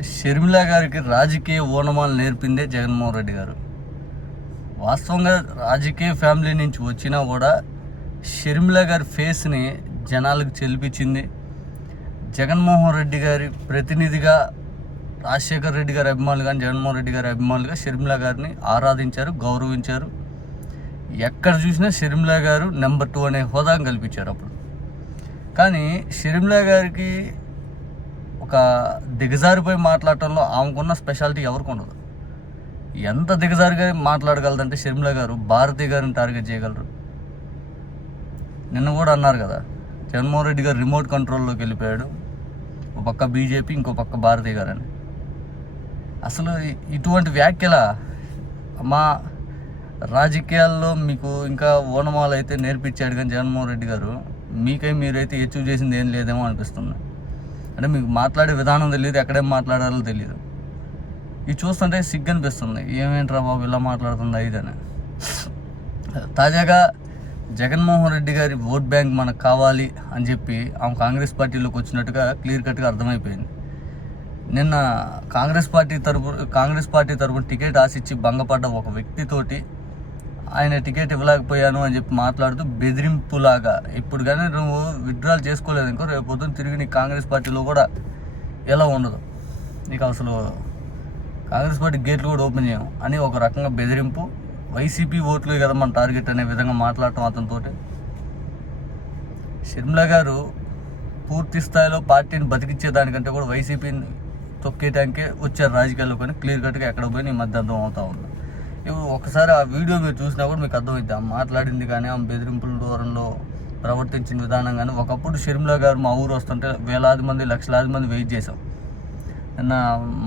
షర్మిల గారికి రాజకీయ ఓనమాలు నేర్పిందే జగన్మోహన్ రెడ్డి గారు. వాస్తవంగా రాజకీయ ఫ్యామిలీ నుంచి వచ్చినా కూడా షర్మిల గారి ఫేస్ని జనాలకు చెల్పించింది. జగన్మోహన్ రెడ్డి గారి ప్రతినిధిగా రాజశేఖర్ రెడ్డి గారి అభిమానులు కానీ జగన్మోహన్ రెడ్డి గారి అభిమానులుగా షర్మిల గారిని ఆరాధించారు గౌరవించారు. ఎక్కడ చూసినా షర్మిల గారు నెంబర్ టూ అనే హోదాను కల్పించారు అప్పుడు. కానీ షర్మిల గారికి ఒక దిగజారిపోయి మాట్లాడటంలో ఆమెకున్న స్పెషాలిటీ ఎవరికి ఉండదు. ఎంత దిగజారిగా మాట్లాడగలదంటే షర్మిల గారు భారతి గారిని టార్గెట్ చేయగలరు. నిన్న కూడా అన్నారు కదా జగన్మోహన్ రెడ్డి గారు రిమోట్ కంట్రోల్లోకి వెళ్ళిపోయాడు ఒక పక్క బీజేపీ ఇంకో పక్క భారతి గారు అని అసలు ఇటువంటి వ్యాఖ్యల మా రాజకీయాల్లో మీకు ఇంకా ఓనమాలు అయితే నేర్పించాడు కానీ జగన్మోహన్ రెడ్డి గారు మీకై మీరైతే ఎచ్చు చేసింది ఏం లేదేమో అనిపిస్తుంది. అంటే మీకు మాట్లాడే విధానం తెలియదు ఎక్కడేం మాట్లాడాలో తెలియదు ఇది చూస్తుంటే సిగ్గు అనిపిస్తుంది ఏమేంట్రా బాబు ఇలా మాట్లాడుతుందా ఇదని తాజాగా జగన్మోహన్ రెడ్డి గారి ఓట్ బ్యాంక్ మనకు కావాలి అని చెప్పి ఆమె కాంగ్రెస్ పార్టీలోకి వచ్చినట్టుగా క్లియర్ కట్గా అర్థమైపోయింది. నిన్న కాంగ్రెస్ పార్టీ తరపు కాంగ్రెస్ పార్టీ తరపున టికెట్ ఆశించి భంగపడ్డ ఒక వ్యక్తితోటి ఆయన టికెట్ ఇవ్వలేకపోయాను అని చెప్పి మాట్లాడుతూ బెదిరింపులాగా. ఇప్పుడు కానీ నువ్వు విత్డ్రాల్ చేసుకోలేదు ఇంకో రేపు పొద్దున్న తిరిగి నీ కాంగ్రెస్ పార్టీలో కూడా ఎలా ఉండదు. నీకు అసలు కాంగ్రెస్ పార్టీ గేట్లు కూడా ఓపెన్ చేయం అని ఒక రకంగా బెదిరింపు. వైసీపీ ఓట్లు కదా మన టార్గెట్ అనే విధంగా మాట్లాడటం అతనితోటి. షర్మిల గారు పూర్తి స్థాయిలో పార్టీని బతికించేదానికంటే కూడా వైసీపీని తొక్కేయడానికే వచ్చారు రాజకీయాల్లో కానీ క్లియర్ కట్గా ఎక్కడ పోయి నీ మధ్య అర్థం అవుతా ఉంది. ఒకసారి ఆ వీడియో మీరు చూసినా కూడా మీకు అర్థమైంది ఆమె మాట్లాడింది కానీ ఆమె బెదిరింపుల దూరంలో ప్రవర్తించిన విధానం కానీ ఒకప్పుడు షర్మిల గారు మా ఊరు వస్తుంటే వేలాది మంది లక్షలాది మంది వెయిట్ చేసాం నిన్న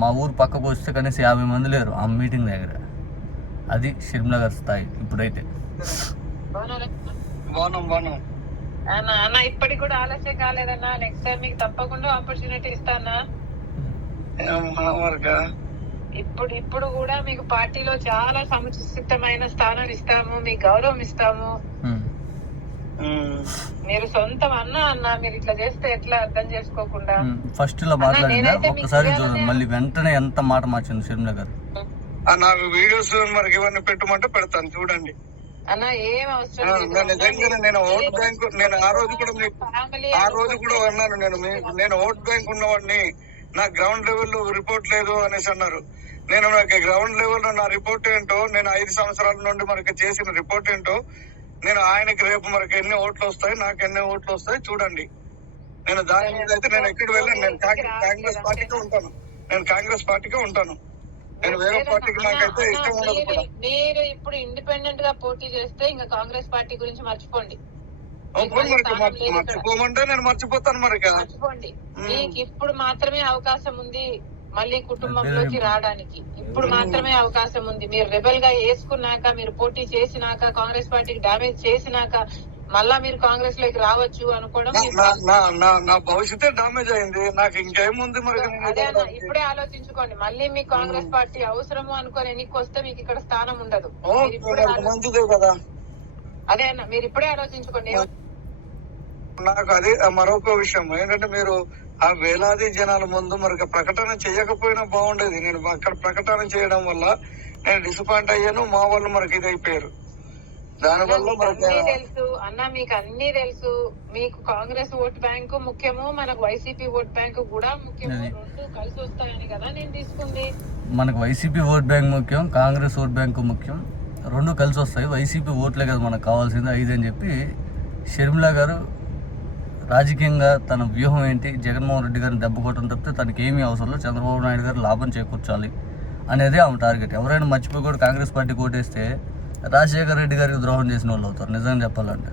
మా ఊరు పక్కకు వస్తే కనీసం యాభై మంది లేరు ఆ మీటింగ్ దగ్గర. అది షర్మిల గారి స్థాయి ఇప్పుడైతే. అన్న ఇప్పటికి కూడా ఆలస్యం కాలేదన్నా. నెక్స్ట్ టైం మీకు తప్పకుండా ఆపర్చునిటీ ఇస్తానా ఇప్పుడు ఇప్పుడు కూడా మీకు పార్టీలో చాలా సముచితమైన స్థానం ఇస్తాము మీకు గౌరవం ఇస్తాము. మీరు సొంతం అన్న అన్న మీరు ఇట్లా చేస్తే ఎట్లా అర్థం చేసుకోకుండా? ఫస్ట్ ఇలా మాట్లాడిందా? ఒక్కసారి చూడండి. మళ్ళీ వెంటనే ఎంత మాట మార్చింది షర్మిల గారు? నాకు వీడియోస్ మరి ఇవన్నీ పెట్టమంటే పెడతాను. చూడండి. అన్న ఏం అవసరం లేదు. నేను నిజంగానే నేను ఓట్ బ్యాంక్ నేను ఆ రోజు కూడా ఆ రోజు కూడా అన్నాను నేను. నేను ఓట్ బ్యాంక్ ఉన్నవాడిని. నా గ్రౌండ్ లెవెల్లో రిపోర్ట్ లేదు అనేసి అన్నారు. నేను నాకు గ్రౌండ్ లెవెల్లో నా రిపోర్ట్ ఏంటో నేను ఐదు సంవత్సరాల నుండి మనకి చేసిన రిపోర్ట్ ఏంటో నేను ఆయనకి రేపు మనకి ఎన్ని ఓట్లు వస్తాయి నాకు ఎన్ని ఓట్లు వస్తాయి చూడండి. నేను దాని మీద అయితే నేను ఎక్కడ వెళ్ళాను. నేను కాంగ్రెస్ పార్టీకే ఉంటాను. నేను కాంగ్రెస్ పార్టీకే ఉంటాను. నేను వేరే పార్టీకి నాకైతే అన్న, ఇష్టం ఉండదు మీరు- కూడా. మీరు ఇప్పుడు ఇండిపెండెంట్గా పోటీ చేస్తే ఇంకా కాంగ్రెస్ పార్టీ గురించి మర్చిపోండి. మర్చిపోమంటే నేను మర్చిపోతాను మరి మర్చిపోండి. మీకు ఇప్పుడు మాత్రమే అవకాశం ఉంది మళ్ళీ కుటుంబంలోకి రావడానికి. ఇప్పుడు మాత్రమే అవకాశం ఉంది. మీరు రెబల్గా వేసుకున్నాక మీరు పోటీ చేసినాక కాంగ్రెస్ పార్టీకి డామేజ్ చేసినాక మళ్ళా మీరు కాంగ్రెస్లోకి రావచ్చు అనుకోవడం నా- భవిష్యత్తే డామేజ్ అయింది. నాకు ఇంకేముంది మరి నేను అదే అన్న ఎదగడానికి? ఇప్పుడే ఆలోచించుకోండి. మళ్ళీ మీ కాంగ్రెస్ పార్టీ అవసరము అనుకొని ఎన్నిక వస్తే మీకు ఇక్కడ స్థానం ఉండదు. అదే అన్న మీరు ఇప్పుడే ఆలోచించుకోండి. నాకు అది మరొక విషయం. ఏంటంటే మీరు ఆ వేలాది జనాల ముందు మరి ప్రకటన చేయకపోయినా బాగుండేది. నేను అక్కడ ప్రకటన చేయడం వల్ల నేను డిసప్పాయింట్ అయ్యాను. మా వాళ్ళు మనకి ఇది అయిపోయారు దానివల్ల మీకు మనకి అన్నీ తెలుసు. అన్న మీకు అన్ని తెలుసు. మీకు కాంగ్రెస్ ఓట్ బ్యాంకు ముఖ్యము. మనకు వైసీపీ ఓట్ బ్యాంకు కూడా ముఖ్యము. రెండు కలిసి వస్తాయని కదా నేను తీసుకుంది. మనకు వైసీపీ ఓట్ బ్యాంక్ ముఖ్యం కాంగ్రెస్ ఓట్ బ్యాంకు ముఖ్యం. రెండు కలిసి వస్తాయి. వైసీపీ ఓట్లే కదా మనకు కావాల్సింది. ఐదు అని చెప్పి షర్మిల గారు రాజకీయంగా తన వ్యూహం ఏంటి? జగన్మోహన్ రెడ్డి గారిని దెబ్బ కొట్టడం తప్పితే తనకి ఏమీ అవసరం లేదు. చంద్రబాబు నాయుడు గారు లాభం చేకూర్చాలి అనేది ఆమె టార్గెట్. ఎవరైనా మర్చిపోయి కూడా కాంగ్రెస్ పార్టీ కోటేస్తే రాజశేఖర రెడ్డి గారికి ద్రోహం చేసిన వాళ్ళు అవుతారు. నిజంగా చెప్పాలంటే.